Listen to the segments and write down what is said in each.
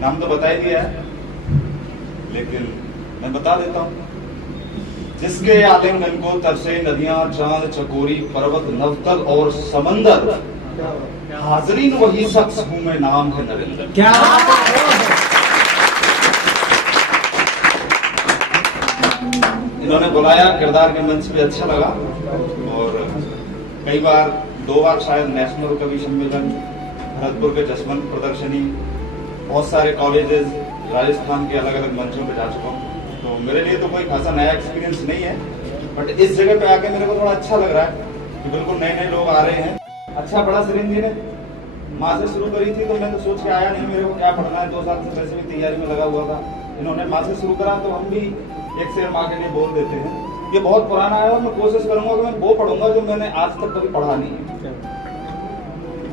नाम तो बता ही दिया है, लेकिन मैं बता देता हूँ। जिसके आलिंगन को तरसे नदियां, चांद, चकोरी, पर्वत, नवतल और समंदर, हाजरीन वही शख्स हूं मैं, नाम है नरेंद्र। क्या इन्होंने बुलाया, किरदार के मंच पे अच्छा लगा। और कई बार, 2 बार शायद नेशनल कवि सम्मेलन, भरतपुर के जसवंत प्रदर्शनी, बहुत सारे कॉलेजेस, राजस्थान के अलग अलग मंचों पे जा चुका हूँ। तो मेरे लिए तो कोई खासा नया एक्सपीरियंस नहीं है, बट इस जगह पे आके मेरे को थोड़ा अच्छा लग रहा है कि बिल्कुल नए नए लोग आ रहे हैं। अच्छा पढ़ा सुरेंद्र जी ने, माँ से शुरू करी थी, तो मैं तो सोच के आया नहीं मेरे को क्या पढ़ना है। 2 साल से वैसे भी तैयारी में लगा हुआ था। इन्होंने माँ से शुरू करा, तो हम भी एक शेर माँ के लिए बोल देते हैं। ये बहुत पुराना है और मैं कोशिश करूंगा कि मैं वो पढ़ूंगा जो मैंने आज तक कभी पढ़ा नहीं है।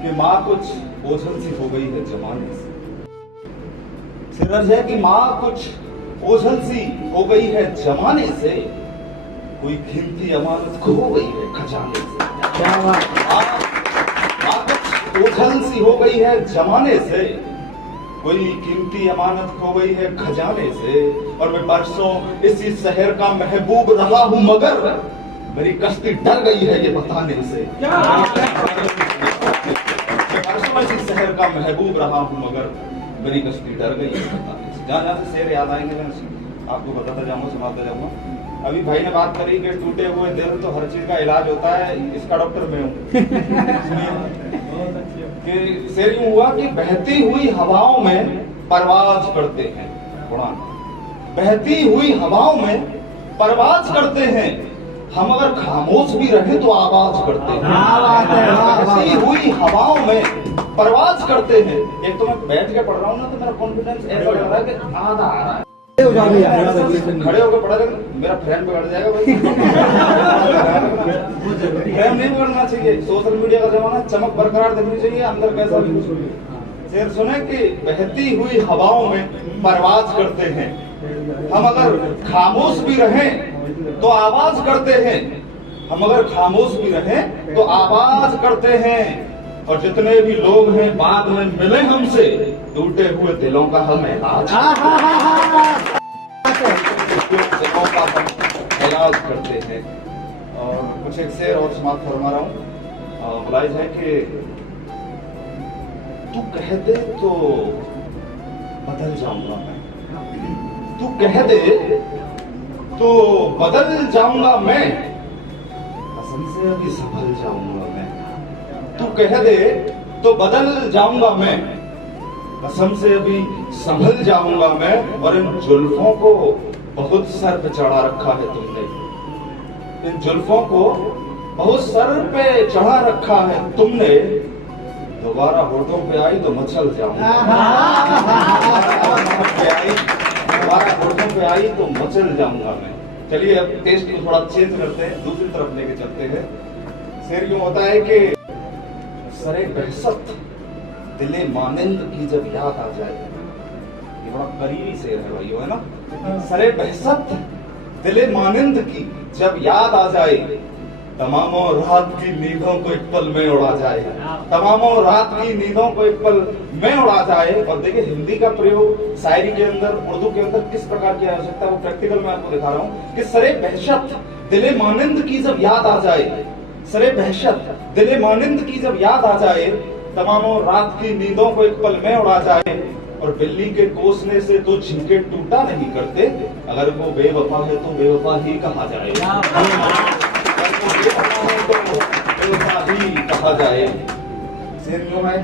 कि माँ कुछ ओझल सी हो गई है जमाने से। सिरज है कि माँ कुछ ओझल सी हो गई है जमाने से, कोई कीमती अमानत खो गई है खजाने से। क्या बात, माँ कुछ ओझल सी हो गई है जमाने से, कोई कीमती अमानत खो गई है खजाने से। और मैं बरसों इसी शहर का महबूब रहा हूं, मगर मेरी कश्ती डर गई है ये बताने से। बरसों इसी शहर का महबूब रहा हूं, मगर मेरी कश्ती डर गई है बताने से। जहाँ जहाँ से शेर याद आएंगे मैं आपको बताता जाऊंगा, सुनाता जाऊंगा। अभी भाई ने बात करी कि टूटे हुए दिल तो हर चीज का इलाज होता है, इसका डॉक्टर मैं हूँ। कि शेर यूं हुआ कि बहती हुई हवाओं में परवाज करते हैं, बहती हुई हवाओं में परवाज करते हैं, हम अगर खामोश भी रहे तो आवाज करते हैं। बहती हुई हवाओं में परवाज करते हैं। एक तो मैं बैठ के पढ़ रहा हूँ ना, तो मेरा कॉन्फिडेंस ऐसा लग रहा है कि आधा आ रहा है। खड़े होकर पढ़ा, लेकिन मेरा फ्रेम बिगड़ जाएगा भाई। फ्रेम नहीं बिगड़ना चाहिए। सोशल मीडिया का जमाना, चमक बरकरार दिखनी चाहिए, अंदर कैसा भी। शेर सुने कि बहती हुई हवाओं में परवाज करते हैं, हम अगर खामोश भी रहें तो आवाज करते हैं, हम अगर खामोश भी रहें तो आवाज करते हैं। और जितने भी लोग हैं बाद में मिले हमसे, टूटे हुए दिलों का हम इलाज करते हैं। और कुछ एक शेर और समाप्त फरमा रहा हूँ। बुलाइज है कि तू कह दे तो बदल जाऊंगा मैं, तू कह दे तो बदल जाऊंगा मैं, कसम से अभी संभल जाऊंगा मैं। तू कह दे तो बदल जाऊंगा मैं, कसम से अभी संभल जाऊंगा मैं। और इन जुल्फों को बहुत सर पे चढ़ा रखा है तुमने, इन जुल्फों को बहुत सर पे चढ़ा रखा है तुमने, दोबारा होठों पे आई तो मचल जाऊंगा। दोबारा होठों पे आई तो मचल जाऊंगा मैं। चलिए अब टेस्ट को थोड़ा चेंज करते हैं, दूसरी तरफ लेके चलते हैं। शेर यूं होता है कि सरे बहसत दिले मानिंद की जब याद आ जाए, ये बड़ा करीबी शेर है भाइयों, है ना। सरे बहसत दिले मानिंद की जब याद आ जाए, तमामों रात की नींदों को एक पल में उड़ा जाए, तमामों रात की नींदों को एक पल में उड़ा जाए। और देखिए हिंदी का प्रयोग शायरी के अंदर, उर्दू के अंदर किस प्रकार की आवश्यकता है वो प्रैक्टिकल में आपको दिखा रहा हूँ। कि सरे बहशत दिले मानिंद की जब याद आ जाए, सरे बहशत दिले मानिंद की जब याद आ जाए, तमामों रात की नींदों को एक पल में उड़ा जाए। और बिल्ली के कोसने से तो झींगे टूटा नहीं करते, अगर वो बेवफा है तो बेवफा ही कहा जाए, कहा जाए। शेर जो है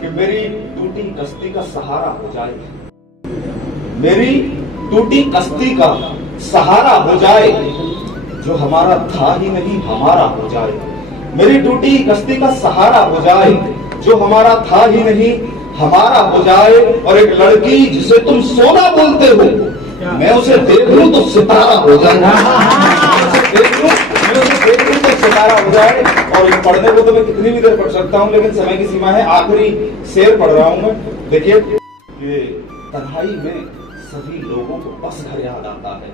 कि मेरी टूटी कश्ती का सहारा हो जाए, मेरी टूटी कश्ती का सहारा हो जाए, जो हमारा था ही नहीं हमारा हो जाए। मेरी टूटी कश्ती का सहारा हो जाए, जो हमारा था ही नहीं हमारा हो जाए। और एक लड़की जिसे तुम सोना बोलते हो, मैं उसे देख लूं तो सितारा हो जाए, देख लूं तो सितारा हो जाए। और पढ़ने को तो मैं कितनी भी देर पढ़ सकता हूँ, लेकिन समय की सीमा है। आखिरी शेर पढ़ रहा हूँ मैं। देखिए कि तन्हाई में सभी लोगों को बस घर याद आता है।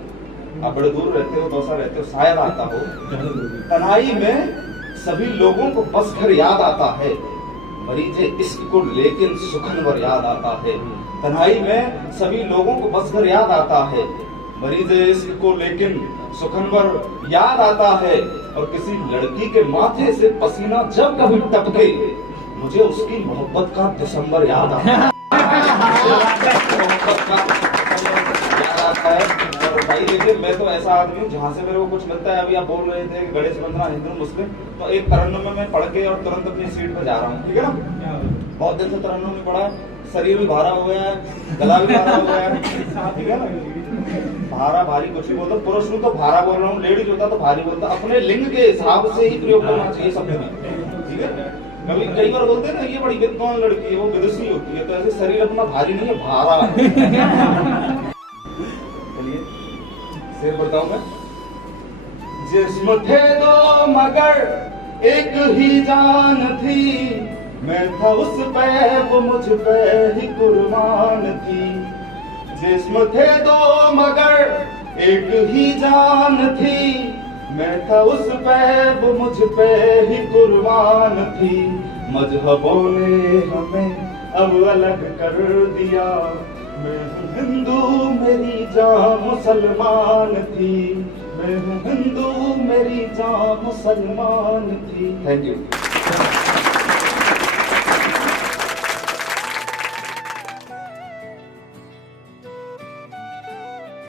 आप बड़े दूर रहते हो, दौसा रहते हो, शायद आता हो। तन्हाई में सभी लोगों को बस घर याद आता है, मरीज इश्क को लेकिन सुखनवर याद आता है। तन्हाई में सभी लोगों को बसकर याद आता है। मरीज इश्क को लेकिन सुखनवर याद आता है। और किसी लड़की के माथे से पसीना जब कभी टपके, मुझे उसकी मोहब्बत का दिसंबर याद आता है। मोहब्बत का याद आता है। और भाई देखिए, मैं तो ऐसा आदमी हूँ जहाँ से मेरे को कुछ मिलता है। अभी आप बोल रहे थे गणेश वंदना हिंदू मुस्लिम, तो एक तरन्नुम में मैं पढ़ के और तुरंत अपनी सीट पर जा रहा हूँ, ठीक है ना। बहुत दिन से तरन्नुम में पढ़ा है, शरीर भी भारा हो गया है, गला भी भारा हो गया है, ठीक है ना। भारा भारी कुछ भी बोलता, पुरुष हूँ तो भारा बोल रहा हूँ, लेडीज होता तो भारी बोलता। अपने लिंग के हिसाब से ही प्रयोग करना चाहिए शब्द में, ठीक है। कभी कई बार बोलते हैं ना, ये बड़ी विद्वान लड़की है, वो विदुषी होती है, तो ऐसे शरीर अपना भारी नहीं है, भारा। चलिए शेर बताऊं मैं। जिस्म थे दो मगर एक ही जान थी, मैं था उस पे वो मुझ पे ही कुर्बान थी। जिस्म थे दो मगर एक ही जान थी, मैं था उस पे वो मुझ पे ही कुर्बान थी। मजहबों ने हमें अब अलग कर दिया, मैं हूँ हिंदू मेरी जान मुसलमान थी, मैं हूँ हिंदू मेरी जान मुसलमान थी। Thank you.